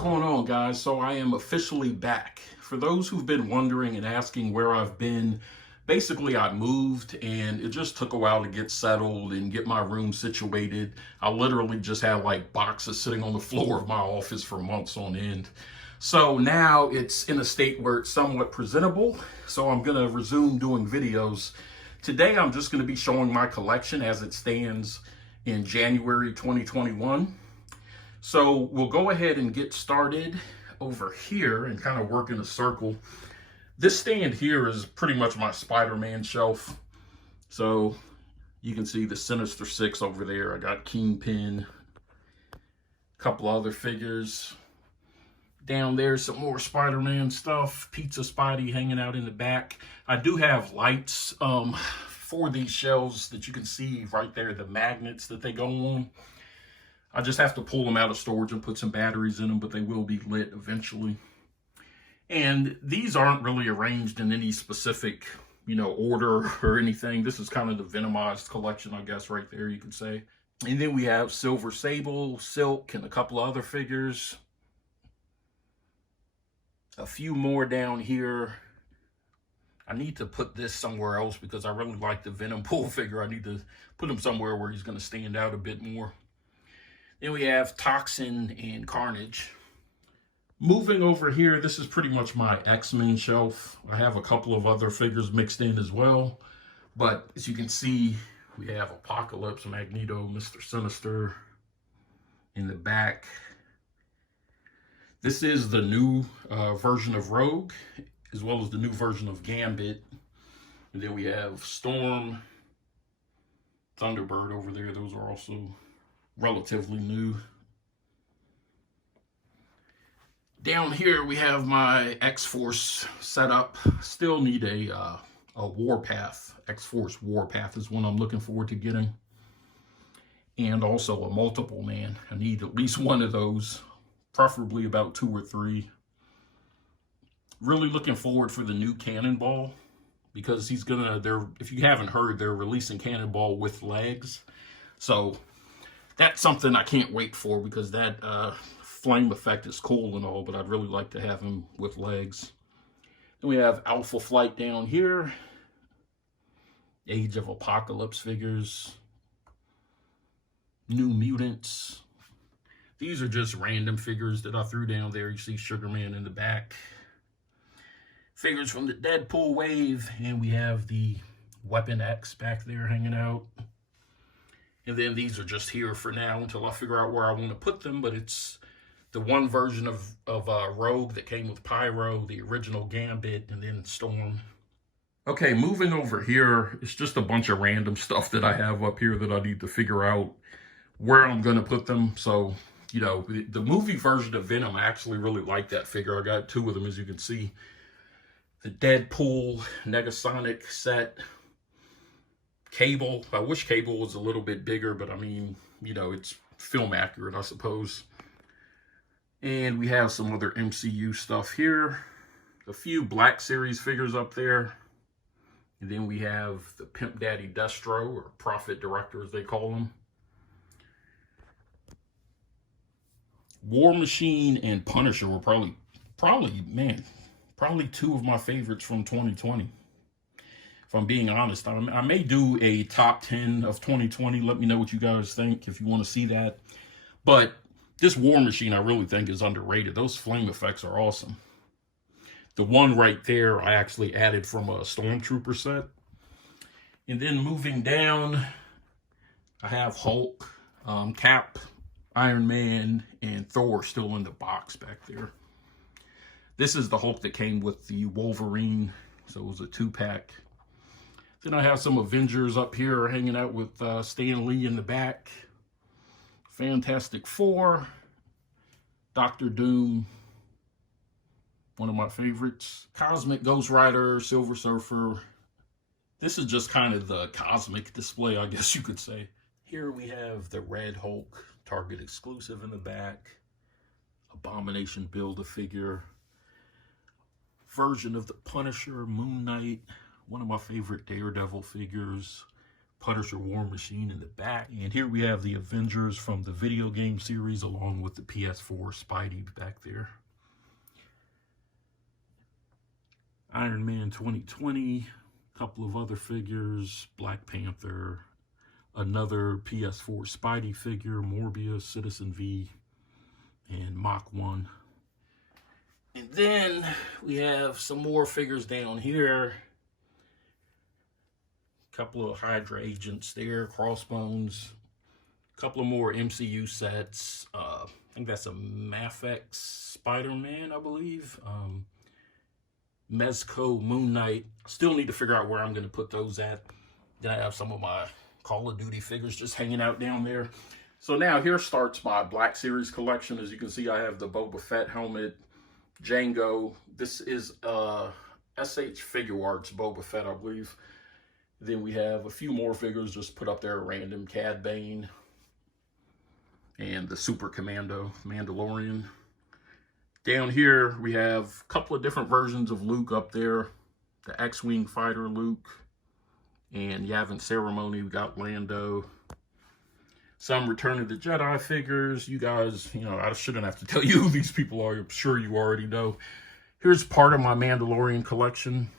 going on, guys? So I am officially back. For those who've been wondering and asking where I've been, basically I moved and it just took a while to get settled and get my room situated. I literally just had like boxes sitting on the floor of my office for months on end. So now it's in a state where it's somewhat presentable. So I'm gonna resume doing videos. Today I'm just gonna be showing my collection as it stands in January 2021. So we'll go ahead and get started over here and kind of work in a circle. This stand here is pretty much my Spider-Man shelf. So you can see the Sinister Six over there. I got Kingpin, a couple other figures. Down there, some more Spider-Man stuff. Pizza Spidey hanging out in the back. I do have lights for these shelves that you can see right there, the magnets that they go on. I just have to pull them out of storage and put some batteries in them, but they will be lit eventually. And these aren't really arranged in any specific, order or anything. This is kind of the Venomized collection, I guess, right there, you could say. And then we have Silver Sable, Silk, and a couple of other figures. A few more down here. I need to put this somewhere else because I really like the Venom pool figure. I need to put him somewhere where he's going to stand out a bit more. Then we have Toxin and Carnage. Moving over here, this is pretty much my X-Men shelf. I have a couple of other figures mixed in as well. But as you can see, we have Apocalypse, Magneto, Mr. Sinister in the back. This is the new version of Rogue, as well as the new version of Gambit. And then we have Storm, Thunderbird over there. Those are also relatively new. Down here we have my X-Force setup. Still need a Warpath. X-Force Warpath is one I'm looking forward to getting. And also a multiple man. I need at least one of those, preferably about 2 or 3. Really looking forward for the new Cannonball, because he's gonna, if you haven't heard, they're releasing Cannonball with legs. So that's something I can't wait for, because that flame effect is cool and all, but I'd really like to have him with legs. Then we have Alpha Flight down here. Age of Apocalypse figures. New Mutants. These are just random figures that I threw down there. You see Sugar Man in the back. Figures from the Deadpool wave. And we have the Weapon X back there hanging out. And then these are just here for now until I figure out where I want to put them. But it's the one version of Rogue that came with Pyro, the original Gambit, and then Storm. Okay, moving over here, it's just a bunch of random stuff that I have up here that I need to figure out where I'm going to put them. So, the movie version of Venom, I actually really like that figure. I got 2 of them, as you can see. The Deadpool Negasonic set. Cable. I wish Cable was a little bit bigger, but I mean, it's film accurate, I suppose. And we have some other MCU stuff here. A few Black Series figures up there. And then we have the Pimp Daddy Destro, or Prophet Director as they call him. War Machine and Punisher were probably 2 of my favorites from 2020. If I'm being honest, I may do a top 10 of 2020. Let me know what you guys think if you want to see that. But this War Machine I really think is underrated. Those flame effects are awesome. The one right there I actually added from a Stormtrooper set. And then moving down, I have Hulk, Cap, Iron Man, and Thor still in the box back there. This is the Hulk that came with the Wolverine, so it was a 2-pack. Then I have some Avengers up here hanging out with Stan Lee in the back. Fantastic Four, Doctor Doom, one of my favorites. Cosmic Ghost Rider, Silver Surfer. This is just kind of the cosmic display, I guess you could say. Here we have the Red Hulk, Target exclusive in the back. Abomination Build-A-Figure. Version of the Punisher, Moon Knight. One of my favorite Daredevil figures. Punisher War Machine in the back. And here we have the Avengers from the video game series along with the PS4 Spidey back there. Iron Man 2020, a couple of other figures, Black Panther, another PS4 Spidey figure, Morbius, Citizen V, and Mach 1. And then we have some more figures down here. A couple of Hydra agents there, Crossbones. A couple of more MCU sets. I think that's a Mafex Spider-Man, I believe. Mezco, Moon Knight. Still need to figure out where I'm going to put those at. Then I have some of my Call of Duty figures just hanging out down there. So now here starts my Black Series collection. As you can see, I have the Boba Fett helmet, Django. This is SH Figure Arts Boba Fett, I believe. Then we have a few more figures just put up there at random. Cad Bane and the Super Commando Mandalorian. Down here, we have a couple of different versions of Luke up there. The X-Wing fighter Luke and Yavin Ceremony. We got Lando. Some Return of the Jedi figures. You guys, you know, I shouldn't have to tell you who these people are. I'm sure you already know. Here's part of my Mandalorian collection.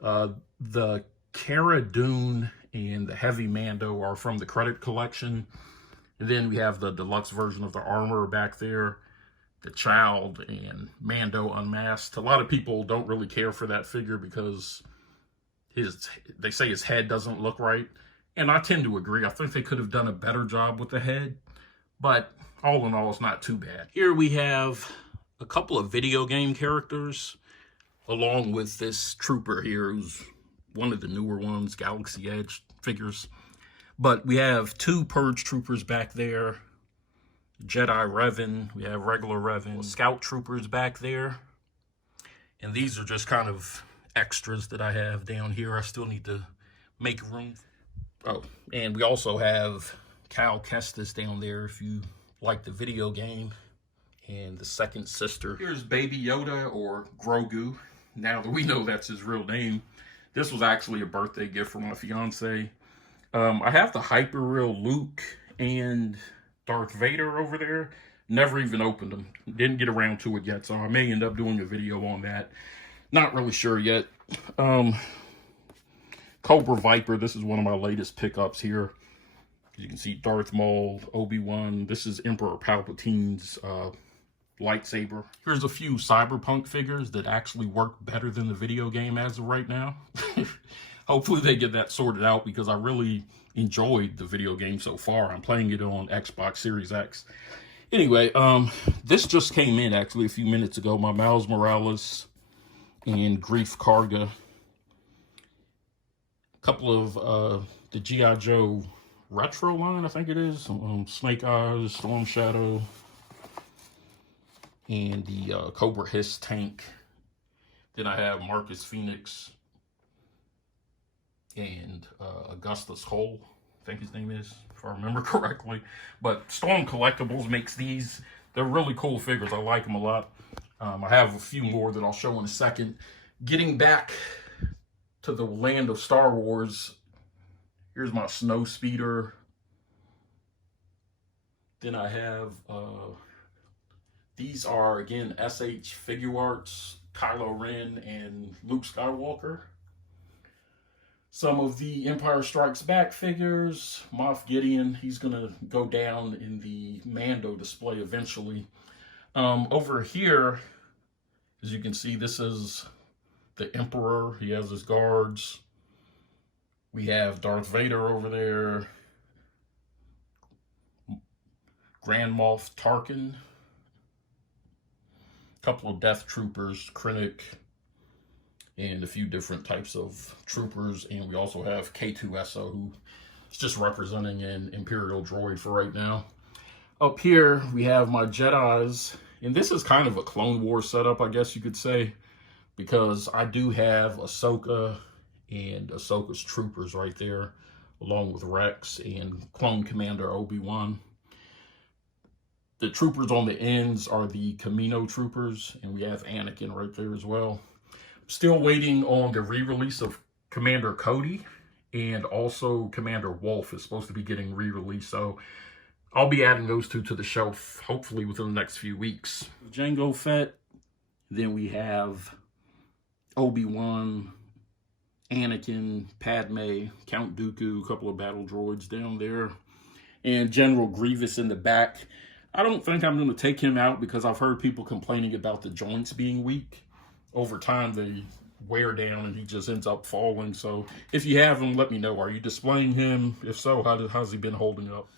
The Cara Dune and the Heavy Mando are from the credit collection. And then we have the deluxe version of the armor back there. The Child and Mando Unmasked. A lot of people don't really care for that figure because they say his head doesn't look right. And I tend to agree. I think they could have done a better job with the head. But all in all, it's not too bad. Here we have a couple of video game characters along with this trooper here who's one of the newer ones, Galaxy Edge figures. But we have two Purge troopers back there. Jedi Revan, we have regular Revan, Scout Troopers back there. And these are just kind of extras that I have down here. I still need to make room. Oh, and we also have Cal Kestis down there if you like the video game. And the second sister. Here's Baby Yoda, or Grogu, now that we know that's his real name. This was actually a birthday gift for my fiance. I have the Hyper Real Luke and Darth Vader over there. Never even opened them. Didn't get around to it yet, so I may end up doing a video on that. Not really sure yet. Cobra Viper, this is one of my latest pickups here. You can see Darth Maul, Obi-Wan. This is Emperor Palpatine's lightsaber. Here's a few Cyberpunk figures that actually work better than the video game as of right now. Hopefully they get that sorted out because I really enjoyed the video game so far. I'm playing it on Xbox Series X. Anyway, this just came in actually a few minutes ago. My Miles Morales and Grief Karga. A couple of the G.I. Joe retro line, I think it is. Snake Eyes, Storm Shadow, and the Cobra Hiss tank. Then I have Marcus Phoenix and Augustus Cole, I think his name is, if I remember correctly. But Storm Collectibles makes these. They're really cool figures. I like them a lot. I have a few more that I'll show in a second. Getting back to the land of Star Wars, here's my Snow Speeder. Then I have, these are, again, SH Figure Arts, Kylo Ren and Luke Skywalker. Some of the Empire Strikes Back figures. Moff Gideon, he's going to go down in the Mando display eventually. Over here, as you can see, this is the Emperor. He has his guards. We have Darth Vader over there. Grand Moff Tarkin. A couple of Death Troopers, Krennic, and a few different types of troopers. And we also have K2SO, who is just representing an Imperial droid for right now. Up here, we have my Jedis. And this is kind of a Clone Wars setup, I guess you could say, because I do have Ahsoka and Ahsoka's troopers right there, along with Rex and Clone Commander Obi-Wan. The troopers on the ends are the Kamino troopers, and we have Anakin right there as well. Still waiting on the re-release of Commander Cody, and also Commander Wolf is supposed to be getting re-released. So I'll be adding those two to the shelf, hopefully within the next few weeks. Jango Fett. Then we have Obi-Wan, Anakin, Padme, Count Dooku, a couple of battle droids down there, and General Grievous in the back. I don't think I'm going to take him out because I've heard people complaining about the joints being weak. Over time, they wear down and he just ends up falling. So if you have him, let me know. Are you displaying him? If so, how's he been holding up?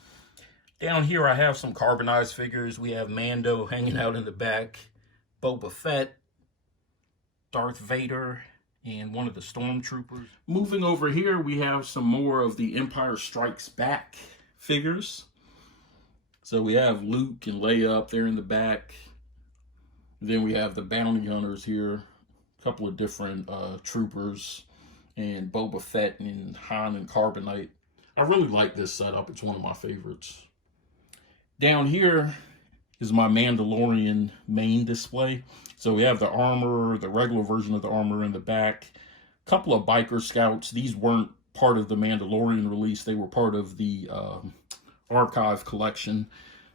Down here, I have some carbonized figures. We have Mando hanging out in the back, Boba Fett, Darth Vader, and one of the stormtroopers. Moving over here, we have some more of the Empire Strikes Back figures. So we have Luke and Leia up there in the back. Then we have the bounty hunters here, a couple of different troopers, and Boba Fett and Han and Carbonite. I really like this setup. It's one of my favorites. Down here is my Mandalorian main display. So we have the armor, the regular version of the armor in the back, a couple of biker scouts. These weren't part of the Mandalorian release. They were part of the archive collection,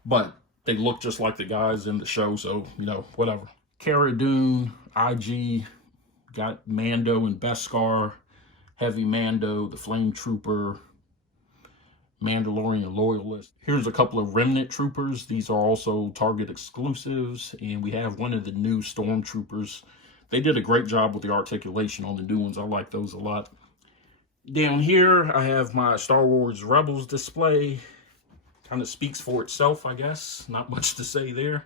but they look just like the guys in the show, so, you know, whatever. Cara Dune, IG, got Mando and Beskar, Heavy Mando, the Flame Trooper, Mandalorian Loyalist. Here's a couple of Remnant Troopers. These are also Target exclusives, and we have one of the new Stormtroopers. They did a great job with the articulation on the new ones. I like those a lot. Down here, I have my Star Wars Rebels display. Kind of speaks for itself, I guess. Not much to say there.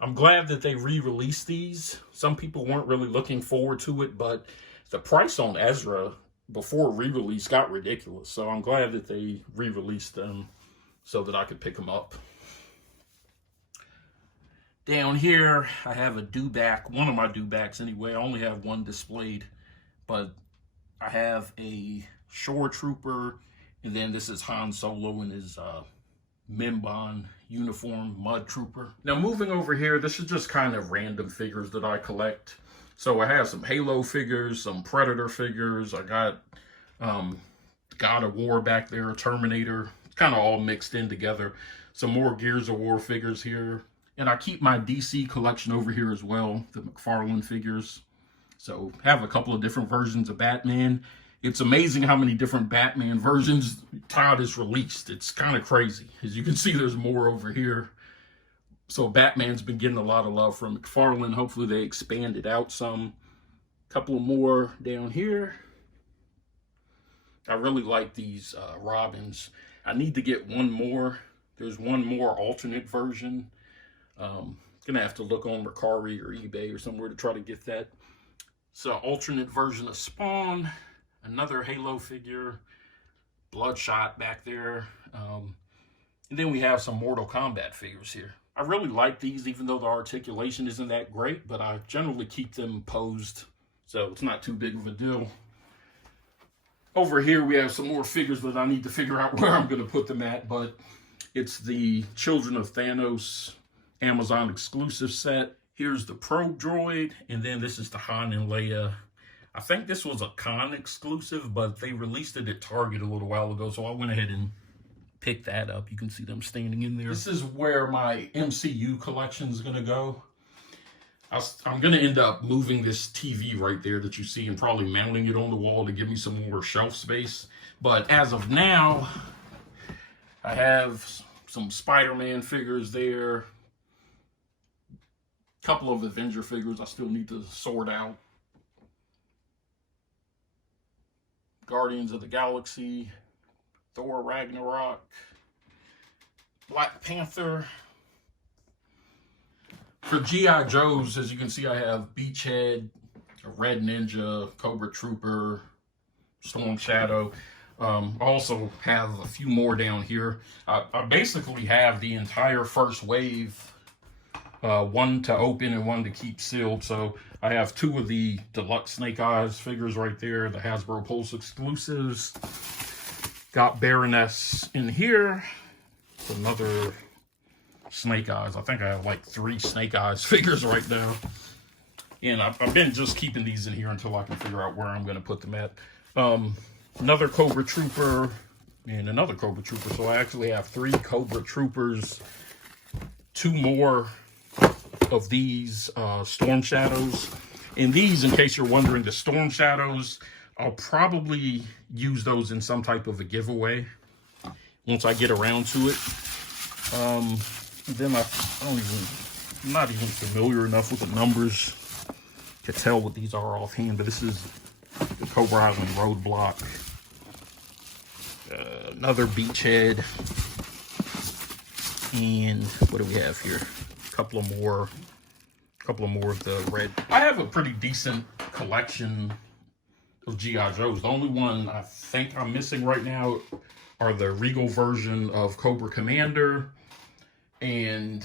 I'm glad that they re-released these. Some people weren't really looking forward to it, but the price on Ezra before re-release got ridiculous. So I'm glad that they re-released them so that I could pick them up. Down here, I have a dewback, one of my dewbacks anyway. I only have one displayed, but I have a Shore Trooper, and then this is Han Solo in his Mimban uniform, Mud Trooper. Now moving over here, this is just kind of random figures that I collect. So I have some Halo figures, some Predator figures. I got God of War back there, Terminator. It's kind of all mixed in together. Some more Gears of War figures here. And I keep my DC collection over here as well, the McFarlane figures. So have a couple of different versions of Batman. It's amazing how many different Batman versions Todd has released. It's kind of crazy. As you can see, there's more over here. So Batman's been getting a lot of love from McFarlane. Hopefully they expand it out some. A couple of more down here. I really like these Robins. I need to get one more. There's one more alternate version. Gonna have to look on Mercari or eBay or somewhere to try to get that. It's an alternate version of Spawn. Another Halo figure. Bloodshot back there. And then we have some Mortal Kombat figures here. I really like these, even though the articulation isn't that great, but I generally keep them posed, so it's not too big of a deal. Over here, we have some more figures that I need to figure out where I'm going to put them at, but it's the Children of Thanos Amazon exclusive set. Here's the Probe Droid, and then this is the Han and Leia. I think this was a con exclusive, but they released it at Target a little while ago, so I went ahead and pick that up. You can see them standing in there. This is where my MCU collection is going to go. I'm going to end up moving this TV right there that you see and probably mounting it on the wall to give me some more shelf space. But as of now, I have some Spider-Man figures there. A couple of Avenger figures I still need to sort out. Guardians of the Galaxy. Thor Ragnarok, Black Panther. For G.I. Joes, as you can see, I have Beachhead, a Red Ninja, Cobra Trooper, Storm Shadow. I also have a few more down here. I basically have the entire first wave, one to open and one to keep sealed. So I have two of the deluxe Snake Eyes figures right there, the Hasbro Pulse exclusives. Got Baroness in here. Another Snake Eyes. I think I have like 3 Snake Eyes figures right now. And I've been just keeping these in here until I can figure out where I'm going to put them at. another Cobra Trooper, and another Cobra Trooper. So I actually have 3 Cobra Troopers, 2 more of these Storm Shadows. And these, in case you're wondering, the Storm Shadows, I'll probably use those in some type of a giveaway once I get around to it. Then I'm not even familiar enough with the numbers to tell what these are offhand, but this is the Cobra Island Roadblock. Another Beachhead. And what do we have here? A couple of more of the red. I have a pretty decent collection of G.I. Joes. The only one I think I'm missing right now are the Regal version of Cobra Commander and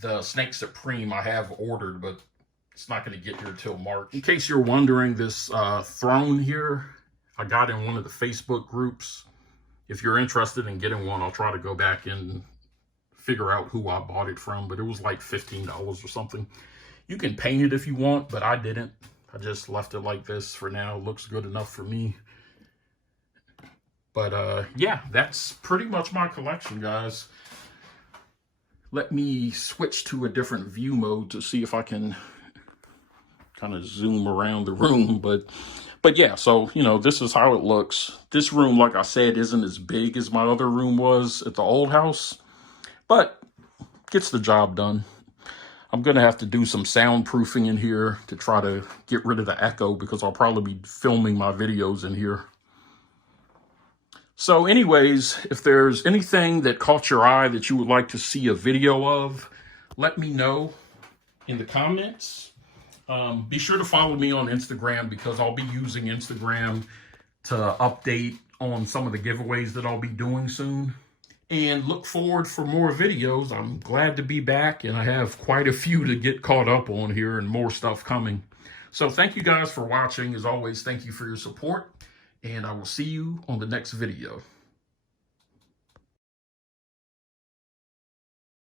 the Snake Supreme I have ordered, but it's not going to get here till March. In case you're wondering, this throne here, I got in one of the Facebook groups. If you're interested in getting one, I'll try to go back and figure out who I bought it from, but it was like $15 or something. You can paint it if you want, but I didn't. I just left it like this for now. It looks good enough for me. But yeah, that's pretty much my collection, guys. Let me switch to a different view mode to see if I can kind of zoom around the room. But yeah, so, you know, this is how it looks. This room, like I said, isn't as big as my other room was at the old house, but gets the job done. I'm going to have to do some soundproofing in here to try to get rid of the echo, because I'll probably be filming my videos in here. So anyways, if there's anything that caught your eye that you would like to see a video of, let me know in the comments. Be sure to follow me on Instagram, because I'll be using Instagram to update on some of the giveaways that I'll be doing soon. And look forward for more videos. I'm glad to be back, and I have quite a few to get caught up on here and more stuff coming. So thank you guys for watching. As always, thank you for your support, and I will see you on the next video.